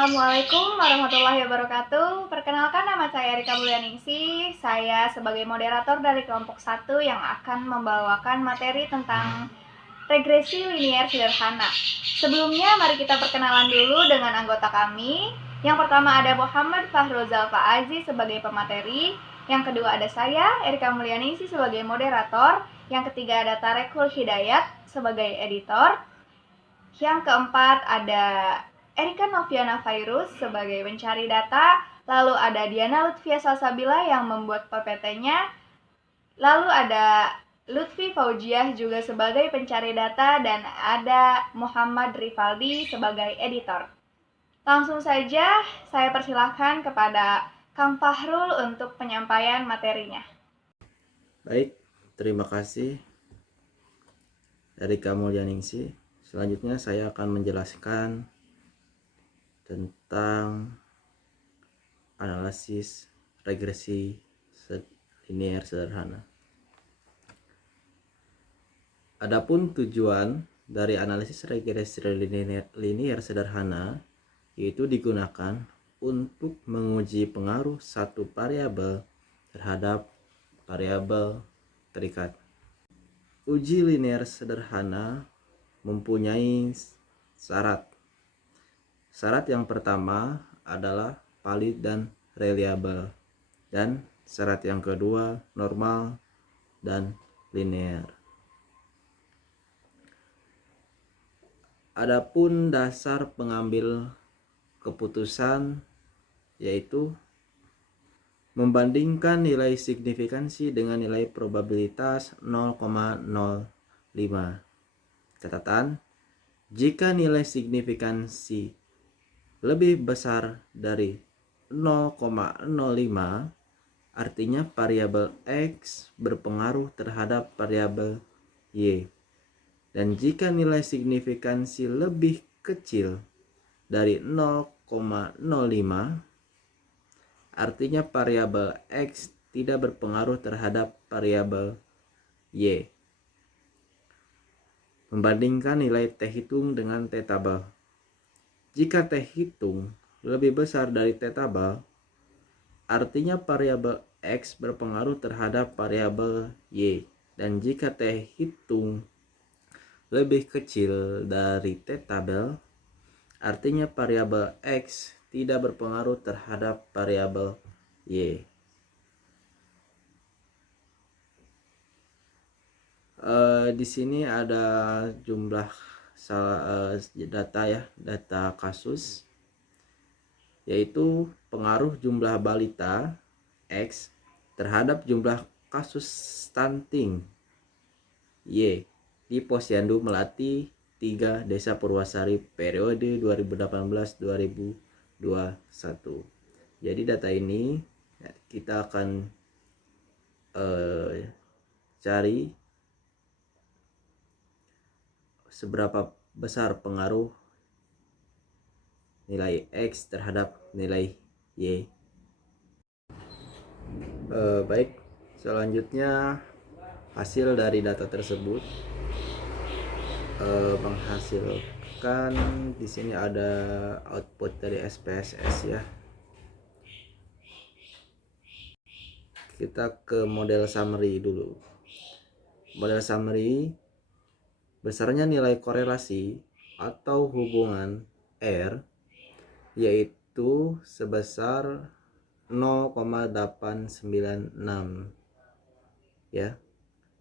Assalamualaikum warahmatullahi wabarakatuh. Perkenalkan, nama saya Erika Mulyaningsih. Saya sebagai moderator dari kelompok 1 yang akan membawakan materi tentang regresi linier sederhana. Sebelumnya, mari kita perkenalan dulu dengan anggota kami. Yang pertama ada Muhammad Fahrozal Fa'azi sebagai pemateri. Yang kedua ada saya, Erika Mulyaningsih sebagai moderator. Yang ketiga ada Tarekul Hidayat sebagai editor. Yang keempat ada Erika Noviana Fairuz sebagai pencari data, lalu ada Diana Lutfia Salsabila yang membuat PPT-nya, lalu ada Lutfi Faujiah juga sebagai pencari data, dan ada Muhammad Rivaldi sebagai editor. Langsung saja saya persilahkan kepada Kang Fahrul untuk penyampaian materinya. Baik, terima kasih Erika Mulyaningsih. Selanjutnya saya akan menjelaskan tentang analisis regresi linier sederhana. Adapun tujuan dari analisis regresi linier sederhana yaitu digunakan untuk menguji pengaruh satu variabel terhadap variabel terikat. Uji linier sederhana mempunyai syarat. Syarat yang pertama adalah valid dan reliable, dan syarat yang kedua normal dan linear. Adapun dasar pengambil keputusan yaitu membandingkan nilai signifikansi dengan nilai probabilitas 0,05. Catatan, jika nilai signifikansi lebih besar dari 0,05, artinya variabel X berpengaruh terhadap variabel Y. Dan jika nilai signifikansi lebih kecil dari 0,05, artinya variabel X tidak berpengaruh terhadap variabel Y. Membandingkan nilai T hitung dengan T tabel. Jika T hitung lebih besar dari T tabel, artinya variabel X berpengaruh terhadap variabel Y. Dan jika T hitung lebih kecil dari T tabel, artinya variabel X tidak berpengaruh terhadap variabel Y. Di sini ada jumlah data kasus, yaitu pengaruh jumlah balita X terhadap jumlah kasus stunting Y di Posyandu Melati 3 Desa Purwasari periode 2018-2021. Jadi data ini kita akan cari seberapa besar pengaruh nilai X terhadap nilai Y. Baik, selanjutnya hasil dari data tersebut menghasilkan, di sini ada output dari SPSS ya. Kita ke model summary dulu. Model summary, besarnya nilai korelasi atau hubungan R yaitu sebesar 0,896 ya,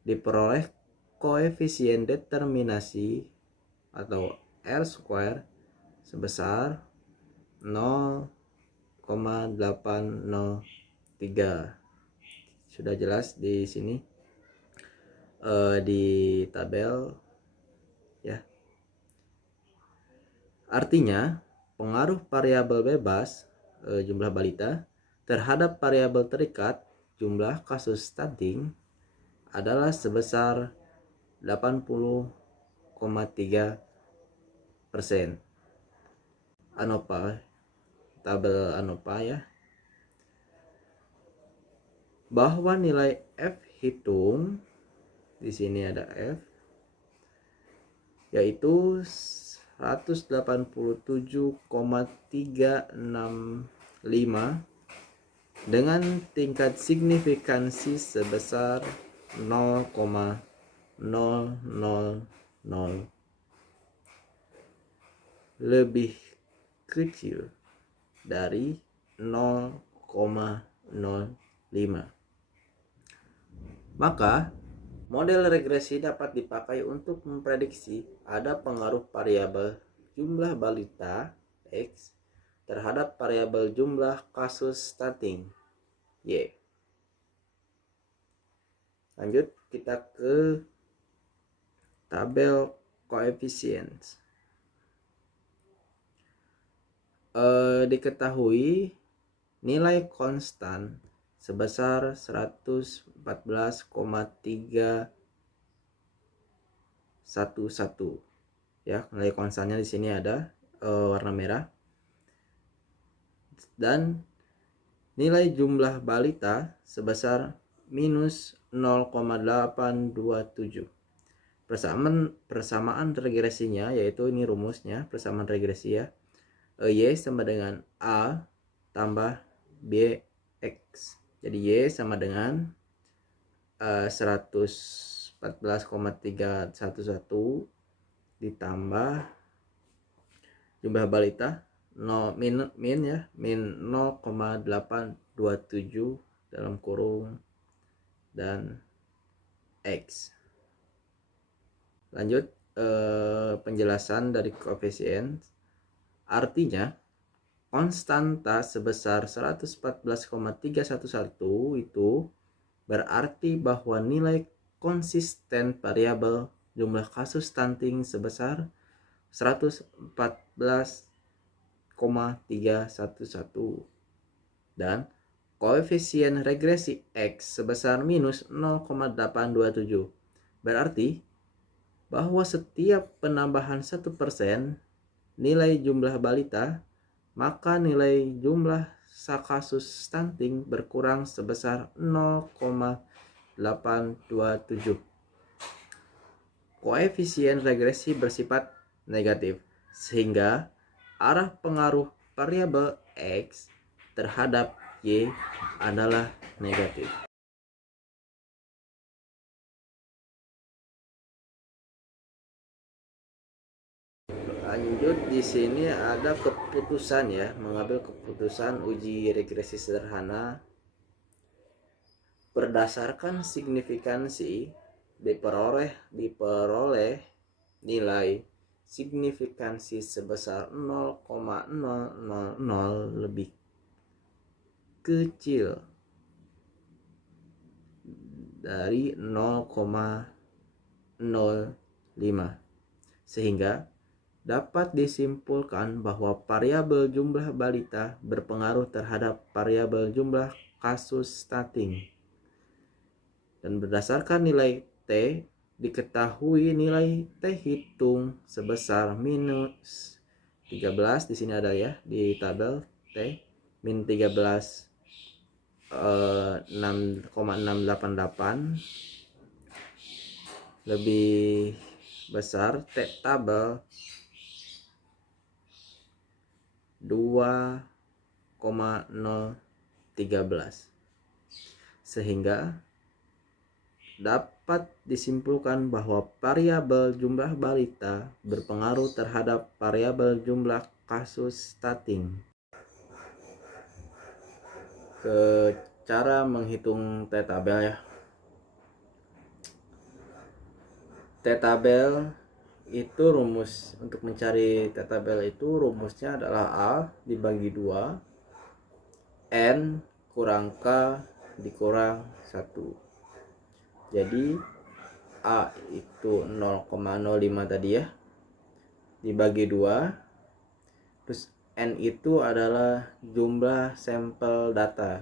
diperoleh koefisien determinasi atau R square sebesar 0,803. Sudah jelas di sini di tabel ya. Artinya pengaruh variabel bebas jumlah balita terhadap variabel terikat jumlah kasus stunting adalah sebesar 80,3%. ANOVA, tabel ANOVA ya. Bahwa nilai F hitung, di sini ada F, yaitu 187,365 dengan tingkat signifikansi sebesar 0,000 lebih kecil dari 0,05. Maka model regresi dapat dipakai untuk memprediksi ada pengaruh variabel jumlah balita X terhadap variabel jumlah kasus stunting Y. Lanjut kita ke tabel koefisien. Diketahui nilai konstan sebesar 114,311 ya. Nilai konstannya di sini ada warna merah. Dan nilai jumlah balita sebesar minus 0,827. Persamaan regresinya yaitu ini rumusnya, persamaan regresi ya. Y sama dengan A tambah BX. Jadi Y sama dengan 114,311 ditambah jumlah balita min 0,827 dalam kurung dan X. Lanjut penjelasan dari koefisien. Artinya konstanta sebesar 114,311 itu berarti bahwa nilai konsisten variabel jumlah kasus stunting sebesar 114,311 dan koefisien regresi X sebesar minus 0,827. Berarti bahwa setiap penambahan 1% nilai jumlah balita, maka nilai jumlah kasus stunting berkurang sebesar 0,827. Koefisien regresi bersifat negatif, sehingga arah pengaruh variabel X terhadap Y adalah negatif. Lanjut di sini ada keputusan ya, mengambil keputusan uji regresi sederhana berdasarkan signifikansi diperoleh nilai signifikansi sebesar 0,000 lebih kecil dari 0,05 sehingga dapat disimpulkan bahwa variabel jumlah balita berpengaruh terhadap variabel jumlah kasus stunting. Dan berdasarkan nilai T, diketahui nilai T hitung sebesar minus 13, di sini ada ya di tabel T, min 13 6,688 lebih besar T tabel 2,013 sehingga dapat disimpulkan bahwa variabel jumlah balita berpengaruh terhadap variabel jumlah kasus stunting. Ke cara menghitung T tabel ya. T tabel itu rumus untuk mencari T tabel itu rumusnya adalah A dibagi 2 N kurang K dikurang 1. Jadi A itu 0,05 tadi ya dibagi 2, terus N itu adalah jumlah sampel data.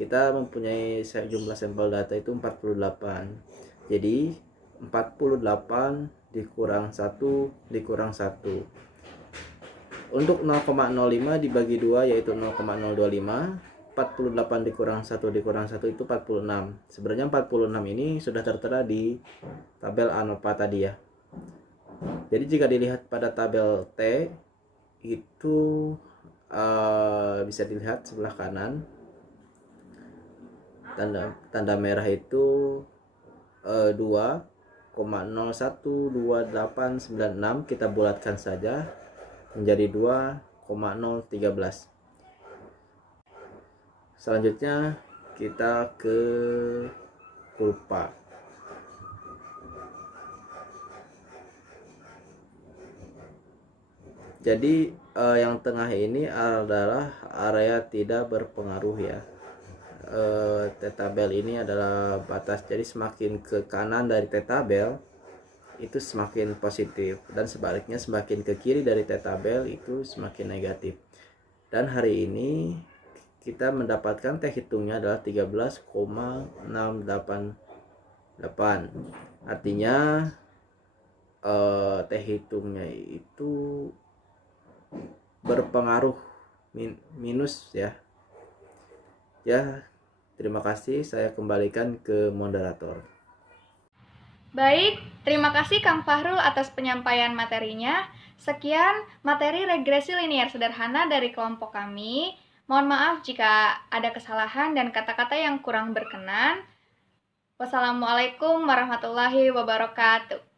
Kita mempunyai jumlah sampel data itu 48. Jadi 48 dikurang 1 dikurang 1. Untuk 0,05 dibagi 2 yaitu 0,025. 48 dikurang 1 dikurang 1 itu 46. Sebenarnya 46 ini sudah tertera di tabel ANOVA tadi ya. Jadi jika dilihat pada tabel T itu bisa dilihat sebelah kanan, tanda merah itu 2,012896, kita bulatkan saja menjadi 2,013. Selanjutnya kita ke pulpa. Jadi yang tengah ini adalah area tidak berpengaruh ya. T-tabel ini adalah batas, jadi semakin ke kanan dari T-tabel itu semakin positif, dan sebaliknya semakin ke kiri dari T-tabel itu semakin negatif. Dan hari ini kita mendapatkan T hitungnya adalah 13,688. Artinya T hitungnya itu berpengaruh minus ya. Ya, terima kasih, saya kembalikan ke moderator. Baik, terima kasih Kang Fahrul atas penyampaian materinya. Sekian materi regresi linier sederhana dari kelompok kami. Mohon maaf jika ada kesalahan dan kata-kata yang kurang berkenan. Wassalamualaikum warahmatullahi wabarakatuh.